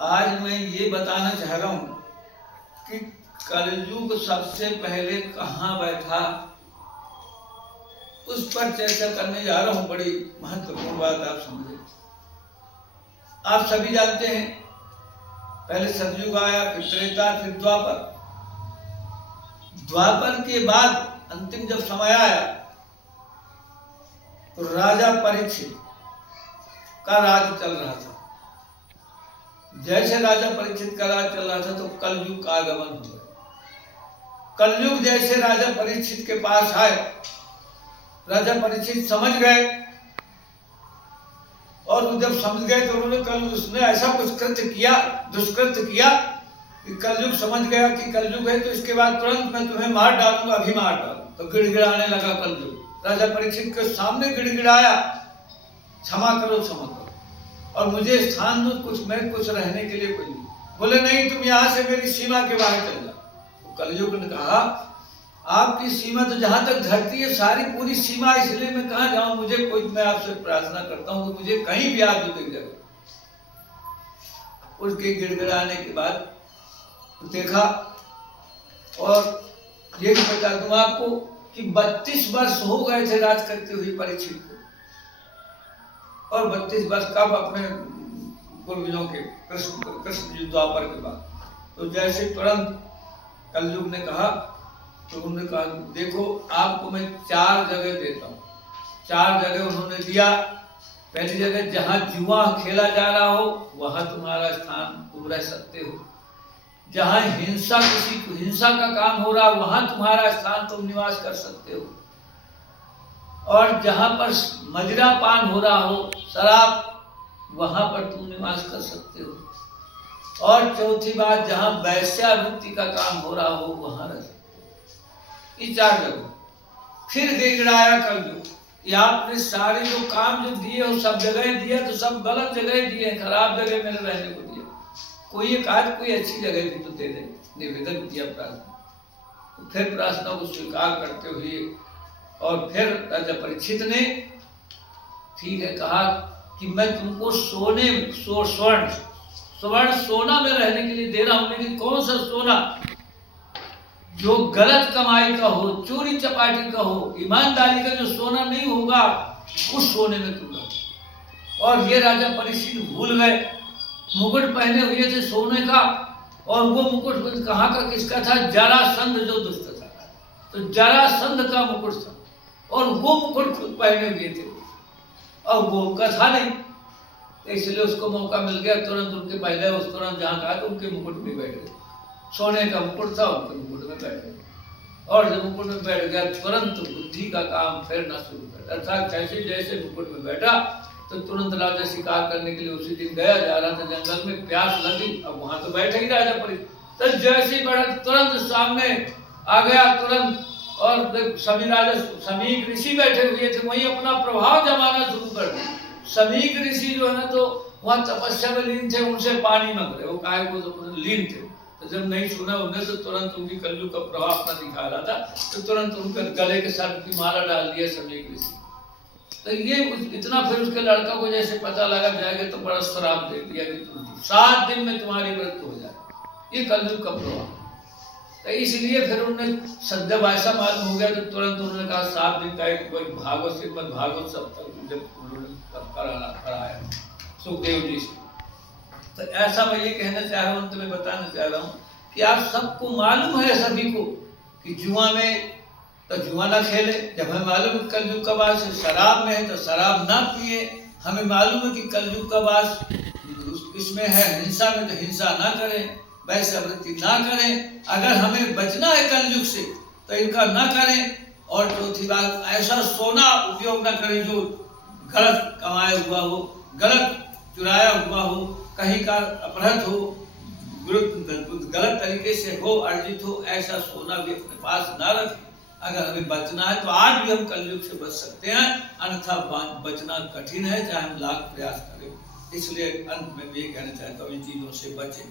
आज मैं ये बताना चाह रहा हूँ कि कलयुग सबसे पहले कहाँ बैठा, उस पर चर्चा करने जा रहा हूँ। बड़ी महत्वपूर्ण बात आप समझे। आप सभी जानते हैं, पहले सतयुग आया, फिर त्रेता, फिर द्वापर। द्वापर के बाद अंतिम जब समय आया तो राजा परीक्षित का राज चल रहा था। जैसे राजा परीक्षित का राज चल रहा था तो कलयुग का आगमन हुआ। कलयुग जैसे राजा परीक्षित के पास आए, राजा परीक्षित समझ गए, और वो जब समझ गए तो उन्होंने कल उसने ऐसा कुछ कृत्य किया, दुष्कृत्य किया कि कलयुग समझ गया कि कलयुग है तो इसके बाद तुरंत मैं तुम्हें मार डालूंगा, अभी मार डालूंगा। तो गिड़गिड़ाने लगा कलयुग। राजा परीक्षित के सामने गिड़गिड़ाया, क्षमा करो, क्षमा करो, और मुझे स्थान दो, कुछ मैं कुछ रहने के लिए कोई नहीं। बोले नहीं, तुम यहाँ से मेरी सीमा के बाहर चल जाओ। तो कलयुग ने कहा, आपकी सीमा तो जहां तक धरती है सारी पूरी सीमा, इसलिए मैं कहाँ जाऊं, मुझे कोई, मैं आपसे प्रार्थना करता हूं कि मुझे कहीं भी आप दिख जाए। उसके गिड़गिड़ाने के बाद देखा, और ये भी बता दूं आपको कि 32 वर्ष हो गए थे राज करते हुए परीक्षित को, और 32 वर्ष कब अपने पूर्वजों के कृष्ण जी द्वापर के बाद। तो जैसे तुरंत कलयुग ने कहा, तो उन्होंने कहा देखो आपको मैं 4 जगह देता हूँ। 4 जगह उन्होंने दिया। पहली जगह जहाँ जुआ खेला जा रहा हो वहां तुम्हारा स्थान, तुम रह सकते हो। जहाँ हिंसा का काम हो रहा हो वहां तुम्हारा स्थान, तुम निवास कर सकते हो। और जहां पर मदिरा पान हो रहा हो, शराब, वहां पर तुम निवास कर सकते हो। और चौथी बात, जहां वैश्यावृत्ति का काम हो रहा हो वहां रह सकते हो। ये 4 जगह। फिर गिड़गिड़ाया कलयुग कि आपने सारे जो काम जो दिए वो सब जगह दिए, तो सब गलत जगह दिए, खराब जगह मेरे रहने को दिए। कोई एक आज कोई अच्छी जगह भी तो दे दे। निवेदन किया प्रार्थना। तो फिर प्रार्थना को स्वीकार करते हुए और फिर राजा परीक्षित ने ठीक है कहा कि मैं तुमको स्वर्ण सोना में रहने के लिए दे रहा हूं, लेकिन कौन सा सोना, जो गलत कमाई का हो, चोरी चपाटी का हो, ईमानदारी का जो सोना नहीं होगा, उस सोने में तुम रहो। और ये राजा परीक्षित भूल गए। मुकुट पहने हुए थे सोने का, और वो मुकुट कहाँ का, किसका था? जरासंध जो दुष्ट था, तो जरासंध का मुकुट था, और वो मुकुट खुद पहने हुए थे, और वो उनका था नहीं। तो इसलिए उसको मौका मिल गया, तुरंत उनके पहले उस तुरंत जहाँ कहा तो उनके मुकुट में बैठ गए। सोने का मुकुट था, उनके मुकुट में बैठ गए, और जब मुकुट में बैठ गया तुरंत बुद्धि का काम फेरना शुरू कर। अर्थात जैसे जैसे मुकुट में बैठा तो तुरंत राजा शिकार करने के लिए उसी दिन गया, जा रहा था जंगल में, प्यास लगी, अब वहां तो बैठे ही राजा परीक्षित। तो जैसे ही बढ़ा तुरंत सामने आ गया तुरंत, और समीक ऋषि बैठे हुए थे, वहीं अपना प्रभाव जमाना शुरू कर दिया। समीक ऋषि जो है ना, तो वहां तपस्या में लीन थे, उनसे पानी मांग रहे, वो काय को तो लीन थे। तो जब नहीं सुना उन्हें तो तुरंत उनकी कलयुग का प्रभाव अपना दिखा रहा था, तो तुरंत उनके गले के सर्प की माला डाल दिया समीक ऋषि। तो ये इतना, फिर उसके लड़का को जैसे पता लगा जाएगा तो बड़ा श्राप दे दिया कि तुम 7 दिन में तुम्हारी मृत्यु हो जाए। ये कलयुग का प्रभाव। तो इसलिए फिर उन्होंने जब ऐसा मालूम हो गया तो तुरंत उन्होंने कहा 7 दिन का एक भागवत श्रीमद भागवत सप्ताह जब उन्होंने कराया सुखदेव जी से। तो ऐसा मैं ये कहना चाह रहा हूँ, अंत में बताना चाह रहा हूँ कि आप सबको मालूम है सभी को कि जुआ में तो जुआ ना खेले। जब हमें मालूम है कलयुग का वास शराब में है तो शराब ना पिए। हमें मालूम है कि कलयुग का वास इसमें है हिंसा में, तो हिंसा ना करें, वैश्यावृत्ति ना करें। अगर हमें बचना है कलयुग से तो इनका ना करें। और चौथी बात, ऐसा सोना उपयोग ना करें जो गलत कमाया हुआ हो, गलत चुराया हुआ हो, कहीं का अपहृत हो, गलत तरीके से हो, अर्जित हो, ऐसा सोना भी अपने पास ना रखें। अगर हमें बचना है तो आज भी हम कलयुग से बच सकते हैं, अन्यथा बचना कठिन है, चाहे हम लाख प्रयास करें। इसलिए अंत में ये कहना चाहता हूँ, इन चीजों से बचें।